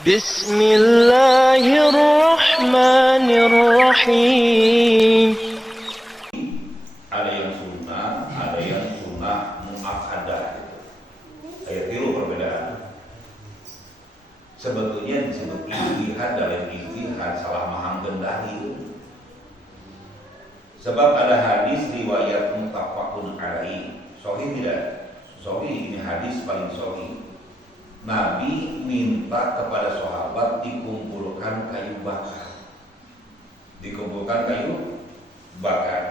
Bismillahirrahmanirrahim. Ada yang sunnah muakkadah. Ayat itu perbedaan. Sebetulnya disebut ijtihad dalam ijtihad salah maham gendahi. Sebab ada hadis riwayat muttafaqun alaihi. Sahih tidak? Sahih, ini hadis paling sahih. Nabi minta kepada sahabat dikumpulkan kayu bakar.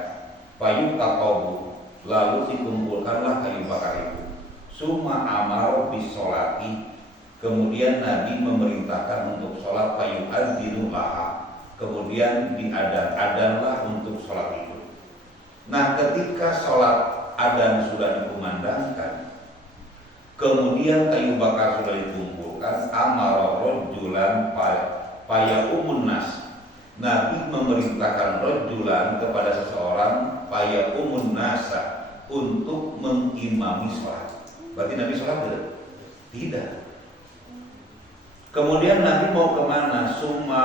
Payu takobu, lalu dikumpulkanlah kayu bakar itu. Summa amar bisolati, kemudian Nabi memerintahkan untuk sholat payu adzinu laha, kemudian diadan-adanlah untuk sholat itu. Nah, ketika sholat adan sudah dikumandangkan, kemudian kayu bakar sudah dikumpulkan, amara rajulan payaumun nas. Nabi memerintahkan rajulan kepada seseorang payaumun nasa untuk mengimami sholat. Berarti Nabi sholat tidak? Tidak. Kemudian Nabi mau kemana? Summa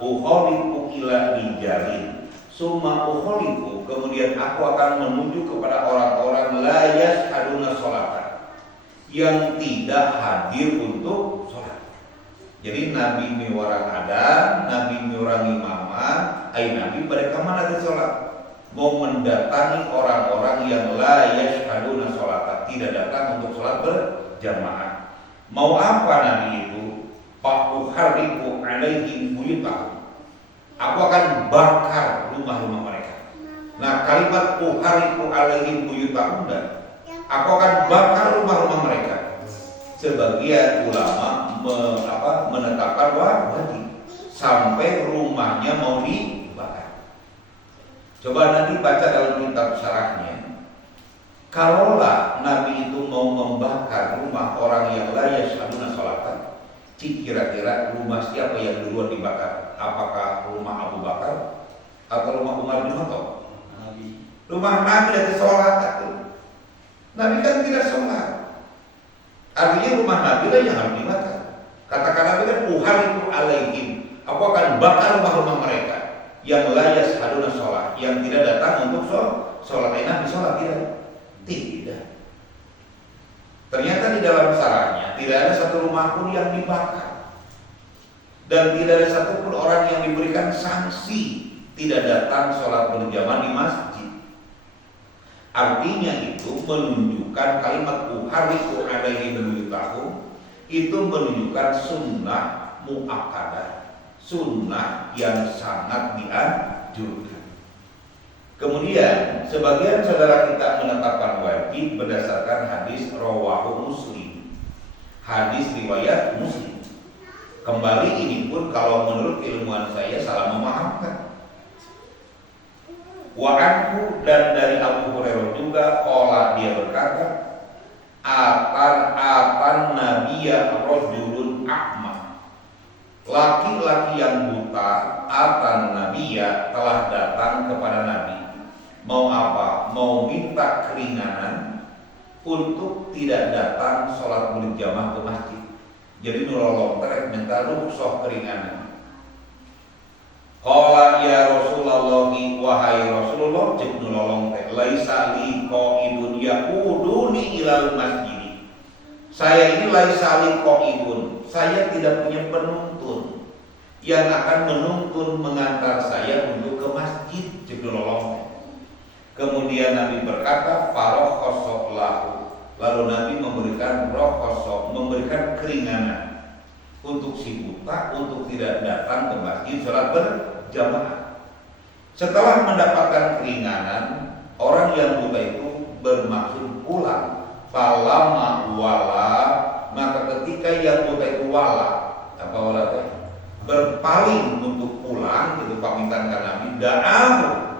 ukholiku ila rijalin. Summa ukholiku, kemudian aku akan menuju kepada orang-orang la yashhaduna sholatan, yang tidak hadir untuk sholat. Jadi Nabi miwarang adan, Nabi miwarang imaman, Nabi mereka mana di sholat? Mau mendatangi orang-orang yang la yashhaduna sholatan, tidak datang untuk sholat berjamaah. Mau apa Nabi itu? Fa'uharriqu alaihim buyutahum, aku akan bakar rumah-rumah mereka. Nah, kalimat uharriqu alaihim buyutahum, aku akan bakar rumah-rumah mereka. Sebagian ulama menetapkan wajib sampai rumahnya mau dibakar. Coba nanti baca dalam kitab syarahnya. Kalaulah Nabi itu mau membakar rumah orang yang la yashhaduna sholatan, kira-kira rumah siapa yang duluan dibakar? Apakah rumah Abu Bakar atau rumah Umar bin Khattab? Rumah Nabi dari sholat. Nabi kan tidak sholat. Artinya rumah Nabi lah yang harus dibakar. Katakan Nabi kan uharriqu alaihim, aku akan bakar rumah-rumah mereka yang la yashhaduna sholat, yang tidak datang untuk sholat. Nabi sholat tidak? Tidak. Ternyata di dalam syarahnya tidak ada satu rumah pun yang dibakar, dan tidak ada satupun orang yang diberikan sanksi tidak datang sholat berjamaah di masjid. Artinya itu menunjukkan kalimat uharriqu alaihim buyutahum itu menunjukkan sunnah muakkadah, sunnah yang sangat dianjurkan. Kemudian sebagian saudara kita menetapkan wajib berdasarkan hadis rawahu Muslim, hadis riwayat Muslim. Kembali ini pun kalau menurut ilmuwan saya salah memahamkan. Wa anhu, dan dari Abu Hurairah juga, qala, dia berkata, atan nabiyya rajulun a'ma, laki-laki yang buta, atan nabiyya, telah datang kepada Nabi. Mau apa? Mau minta keringanan untuk tidak datang sholat berjamaah ke masjid. Jadi nolong terek minta rukhsah keringanan. Qala ya Rasulullah, wahai Rasulullah, cek nolong teh laisa li qaidun yaquduni ilal masjid. Saya ini laisa li qaidun, saya tidak punya penuntun yang akan menuntun mengantar saya untuk ke masjid, cek nolong teh. Kemudian Nabi berkata, farokhosok lahu, lalu Nabi memberikan rokhosok, memberikan keringanan untuk si buta untuk tidak datang ke masjid sholat berjamaah. Setelah mendapatkan keringanan, orang yang buta itu bermaksud pulang. Falama wala, maka ketika yang buta itu berpaling untuk pulang, itu pamitan ke Nabi, da'ahu,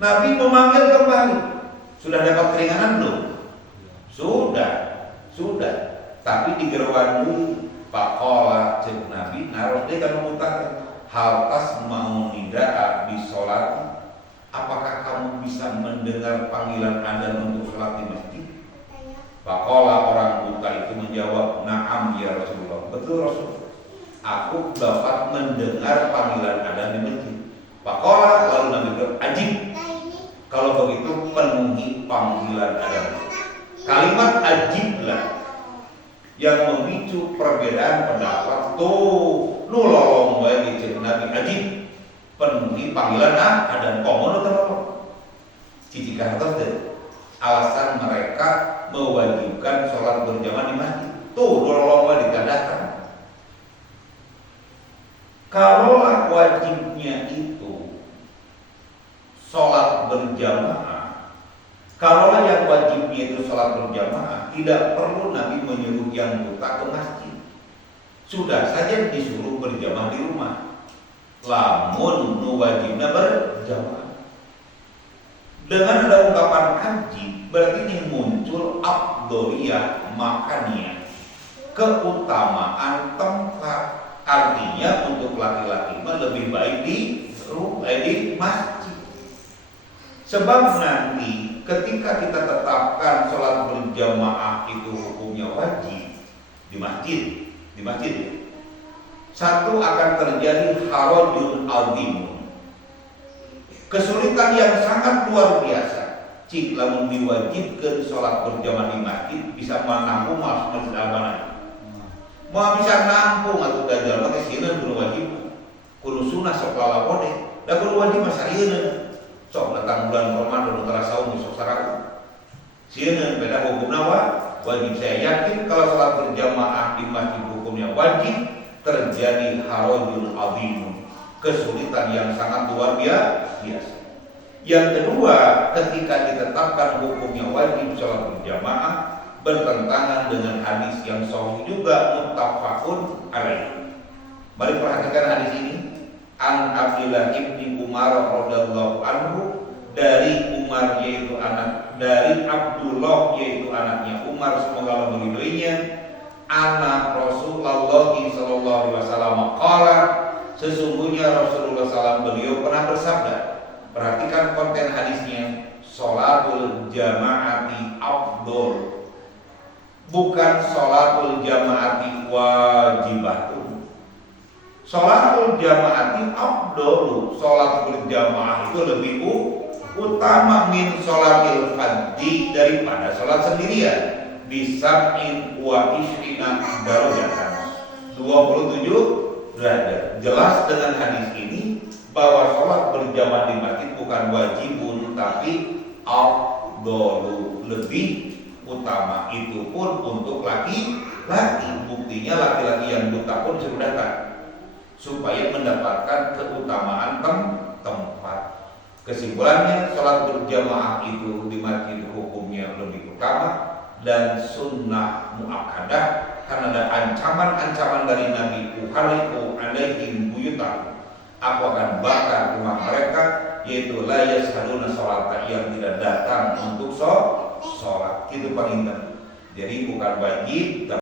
Nabi memanggil kembali. Sudah dapat keringanan belum? Sudah. Tapi digerwan dulu. Faqala, cek Nabi, naruh dia kan memutakan hal tasma'u nida'a di sholat. Apakah kamu bisa mendengar panggilan adzan untuk sholat di masjid? Faqala, orang buta itu menjawab, na'am ya Rasulullah. Betul Rasul. aku dapat mendengar panggilan adzan di masjid. Faqala, lalu Nabi berkata, ajib, kalau begitu penuhi panggilan adzan. Kalimat ajiblah yang memicu perbedaan pendapat. Tuh nulolong wae diceun Nabi ajib, penuhi panggilan adzan. Komono teh cici kantor teh alasan mereka mewajibkan sholat berjamaah di masjid. Tuh nulolong wae ditandahkan. Kalau wajibnya itu sholat berjamaah, kalau yang wajibnya itu sholat berjamaah, tidak perlu Nabi menyuruh yang buta ke masjid. Sudah saja disuruh berjamaah di rumah. Lamun nu wajibnya berjamaah. Dengan ada ungkapan wajib, berarti ini muncul afdholiyah makaniyah, keutamaan tempat. Artinya untuk laki-laki lebih baik di masjid. Sebab nanti ketika kita tetapkan sholat berjamaah itu hukumnya wajib di masjid, satu akan terjadi harajun azimun, kesulitan yang sangat luar biasa. Cik lamun diwajibkan sholat berjamaah di masjid bisa menampung masjid al-Banah. Mau bisa nampung atau dajal maka sieuna kudu wajib, kudu sunah sok lalapode, da kudu wajib masa ieuna. Sok datang bulan Ramadan antara saum sok saraku. Sieuna beda hukumna wajib. Saya yakin kalau salat berjamaah di masjid hukumnya wajib, terjadi harajul azim, kesulitan yang sangat luar biasa. Yang kedua, ketika ditetapkan hukumnya wajib salat berjamaah, bertentangan dengan hadis yang sahih juga muttafaqun alaih. Mari perhatikan hadis ini. An Abdullah ibni Umar radhiyallahu anhu, dari Umar yaitu dari Abdullah yaitu anaknya Umar, semoga Allah meridhoinya. Anak Rasulullah sallallahu alaihi wasallam qala, sesungguhnya Rasulullah SAW beliau pernah bersabda. Perhatikan konten hadisnya. Sholatul jamaati afdol, bukan sholatul jamaati wajibatun. Sholatul jamaati afdolu, sholat berjamaah itu lebih utama min sholatil fadhi, daripada sholat sendirian. Bisab'in wa ishrina darajatan, 27 derajat. Jelas dengan hadis ini bahwa sholat berjamaah di masjid bukan wajibun, tapi afdolu, lebih utama. Itu pun untuk laki-laki. Buktinya laki-laki yang buta pun sudah datang supaya mendapatkan keutamaan tempat. Kesimpulannya, sholat berjamaah itu di masjid hukumnya lebih utama dan sunnah muakkadah, karena ada ancaman-ancaman dari Nabi, uhariqu alaihim buyutahum, aku akan bakar rumah mereka, yaitu la yashhaduna sholata, yang tidak datang untuk sholat. Itu pengingat. Jadi bukan wajib